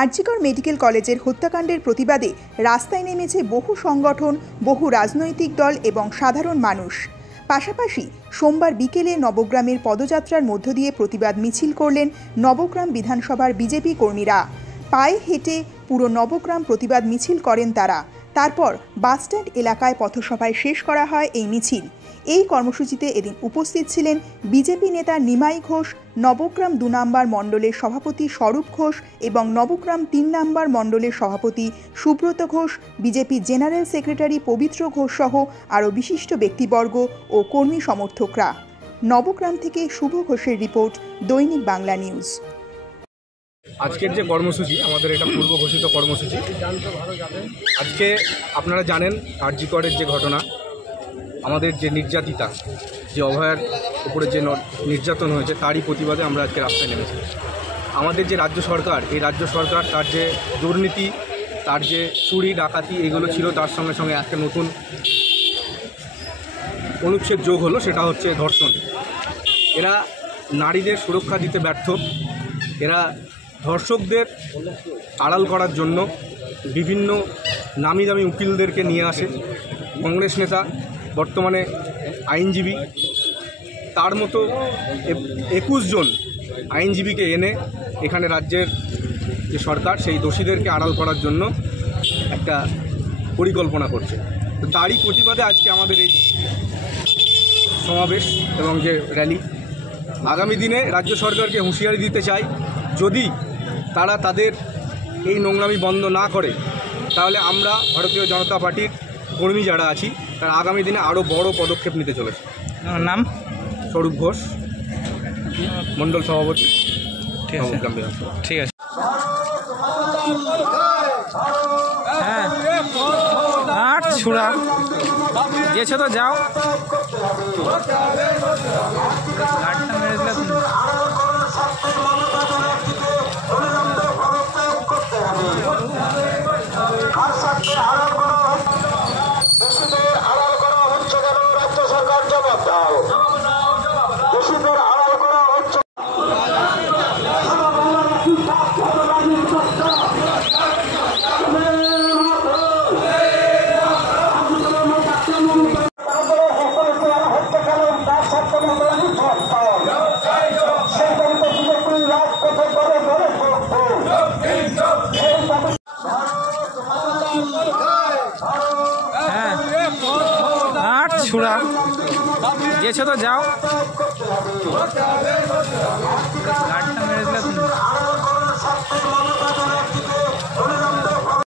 RG Kar medical কলেজের হত্যাকাণ্ডের প্রতিবাদে রাস্তায় নেমেছে বহু সংগঠন, বহু রাজনৈতিক দল এবং সাধারণ মানুষ। পাশাপাশি সোমবার বিকেলে নবগ্রামের পদযাত্রার মধ্য দিয়ে প্রতিবাদ মিছিল করলেন নবগ্রাম বিধানসভার বিজেপি কর্মীরা। পায়ে হেঁটে পুরো নবগ্রাম প্রতিবাদ মিছিল করেন তারা। তারপর বাসস্ট্যান্ড এলাকায় পথসভায় শেষ করা হয় এই মিছিল। এই কর্মসূচিতে এদিন উপস্থিত ছিলেন বিজেপি নেতা নিমাই ঘোষ, নবগ্রাম ২ নম্বর মণ্ডলের সভাপতি স্বরূপ ঘোষ এবং নবগ্রাম ৩ নম্বর মণ্ডলের সভাপতি Subrata Ghosh, BJP general secretary পবিত্র ঘোষ সহ আরও বিশিষ্ট ব্যক্তিবর্গ ও কর্মী সমর্থকরা। নবগ্রাম থেকে শুভ ঘোষের রিপোর্ট, দৈনিক বাংলা নিউজ। আজকের যে কর্মসূচি, আমাদের এটা পূর্ব ঘোষিত কর্মসূচি। আজকে আপনারা জানেন আরজিকরের যে ঘটনা, আমাদের যে নির্যাতিতা, যে অভয়ার উপরে যে নির্যাতন হয়েছে, তারই প্রতিবাদে আমরা আজকে রাস্তায় নেমেছি। আমাদের যে রাজ্য সরকার, এই রাজ্য সরকার তার যে দুর্নীতি, তার যে চুরি ডাকাতি এগুলো ছিল, তার সঙ্গে সঙ্গে একটা নতুন অনুচ্ছেদ যোগ হলো, সেটা হচ্ছে ধর্ষণ। এরা নারীদের সুরক্ষা দিতে ব্যর্থ। এরা ধর্ষকদের আড়াল করার জন্য বিভিন্ন নামি দামি উকিলদেরকে নিয়ে আসে। কংগ্রেস নেতা, বর্তমানে আইনজীবী, তার মতো 21 জন আইনজীবীকে এনে এখানে রাজ্যের যে সরকার, সেই দোষীদেরকে আড়াল করার জন্য একটা পরিকল্পনা করছে। তো তারই প্রতিবাদে আজকে আমাদের এই সমাবেশ এবং যে র্যালি। আগামী দিনে রাজ্য সরকারকে হুঁশিয়ারি দিতে চাই, যদি তারা তাদের এই নোংরামি বন্ধ না করে, তাহলে আমরা ভারতীয় জনতা পার্টির কর্মী যারা আছি, তারা আগামী দিনে আরও বড় পদক্ষেপ নিতে চলেছে। নাম স্বরূপ ঘোষ, মণ্ডল সভাপতি, নবগ্রাম। ঠিক আছে। হ্যাঁ, আট ছুড়া গেছো তো যাও। গাড়িটা মেরে দিলে ছুড়া গেছো তো যাও। গাড়িটা